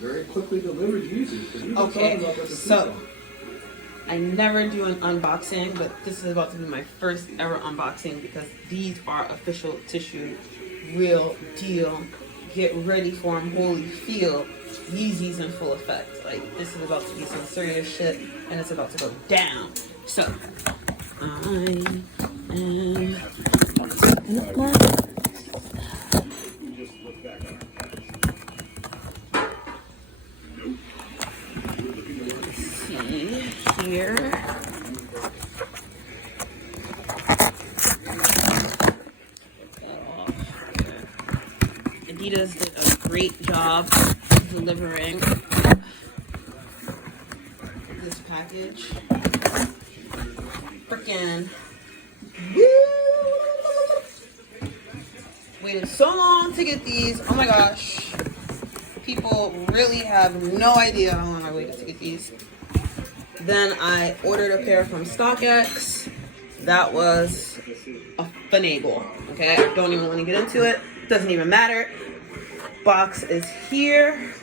Very quickly delivered Yeezy. Okay, so I never do an unboxing, but this is about to be my first ever unboxing because these are official tissue, real deal. Get ready for them, holy feel. Yeezys in full effect. Like, this is about to be some serious shit, and it's about to go down. So, I am stepping up my. See here. Adidas did a great job delivering this package. Freaking waited so long to get these. Oh my gosh. People really have no idea how long I waited to get these. Then I ordered a pair from StockX. That was a finagle. Okay, I don't even want to get into it. Doesn't even matter. Box is here.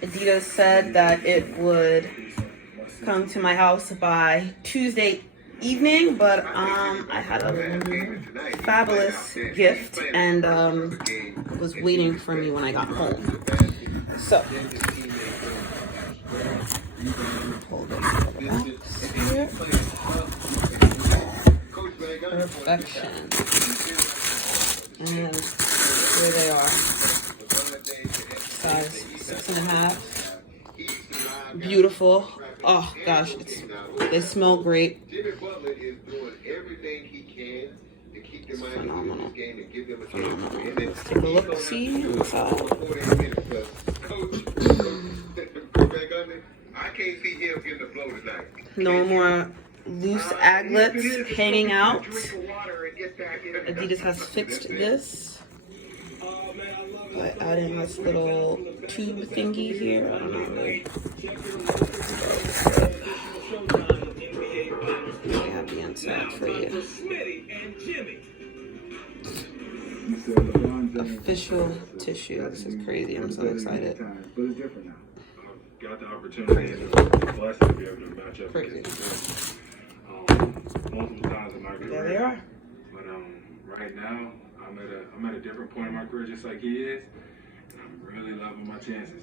Adidas said that it would come to my house by Tuesday evening, but I had a fabulous gift and was waiting for me when I got home. So hold it here. Perfection. And here they are. Size 6.5. Beautiful. Oh gosh, they smell great. It's phenomenal. Let's take a look, see inside. No more loose aglets hanging out. Adidas has fixed this by adding this little tube thingy here. I don't know really. I have the inside for you. Official tissue. This is crazy. I'm so excited. Got the opportunity and the blessing to be able to match up. Crazy. Multiple times in my career. There they are. But right now, I'm at a different point in my career, just like he is. And I'm really loving my chances.